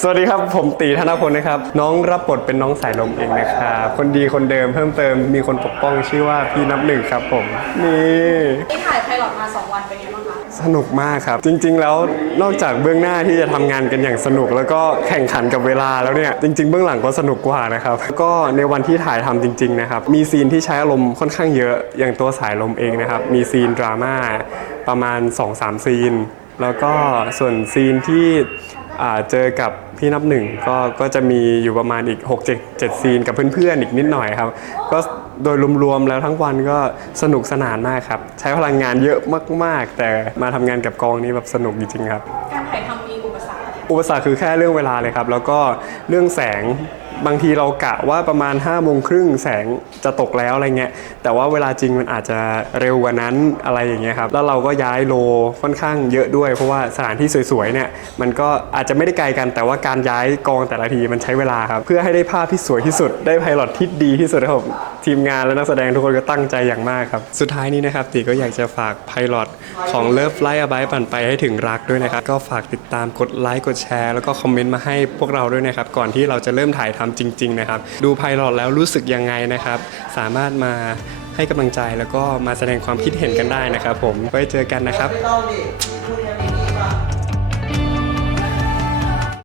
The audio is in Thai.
สวัสดีครับ ผมตีธนพลนะครับ น้องรับบทเป็นน้องสายลมเองนะครับคนดีคนเดิมเพิ่มเติมมีคนปกป้องชื่อว่าพี่นับหนึ่งครับผมนี่ที่ถ่ายไพลอตมา2วันเป็นไงบ้างคะสนุกมากครับ จริง ๆ แล้วนอกจากเบื้องหน้าที่จะทำงานกันอย่างสนุก แล้วก็แข่งขันกับเวลาแล้วเนี่ยจริง ๆ เบื้องหลังก็สนุกกว่านะครับก็ในวันที่ถ่ายทำจริง ๆ นะครับ มีซีนที่ใช้อารมณ์ค่อนข้างเยอะอย่างตัวสายลมเองนะครับ มีซีนดราม่าประมาณ 2-3 ซีน แล้วก็ส่วนซีนที่อ่า เจอกับพี่นับหนึ่งก็ก็จะมีอยู่ประมาณอีก 6 7 7ซีนกับเพื่อนๆอีกนิดหน่อยครับ ก็โดยรวมๆแล้วทั้งวันก็สนุกสนานมากครับ ใช้พลังงานเยอะมากๆ แต่มาทำงานกับกองนี้แบบสนุกจริงๆครับ การถ่ายทำมีอุปสรรคอะไรอุปสรรคคือแค่เรื่องเวลาเลยครับ แล้วก็เรื่องแสง บางทีเรากะว่าประมาณ5้าโมงครึ่งแสงจะตกแล้วอะไรเงี้ยแต่ว่าเวลาจริงมันอาจจะเร็วกว่านั้นอะไรอย่างเงี้ยครับแล้วเราก็ย้ายโลค่อนข้างเยอะด้วย เพราะว่าสถานที่สวยๆเนี่ยมันก็อาจจะไม่ได้ไกลกันแต่ว่าการย้ายกองแต่ละทีมันใช้เวลาครับเพื่อให้ได้ภาพที่สวยที่สุดได้ไพลอตที่ดีที่สุดครับผมทีมงานและนักแสดงทุกคนก็ตั้งใจอย่างมากครับสุดท้ายนี้นะครับตีก็อยากจะฝากไพลอตของเลิฟไลท์อบายปั่นไปให้ถึงรักด้วยนะครับก็ฝากติดตามกดไลค์กดแชร์แล้วก็คอมเมนต์มาให้พวกเราด้วยนะครับก่อนที่เราจะเริ่มถ่ายทำจริง ๆ นะครับ ดูไพลอตแล้วรู้สึกยังไงนะครับ สามารถมาให้กำลังใจแล้วก็มาแสดงความคิดเห็นกันได้นะครับ ผมไว้เจอกันนะครับ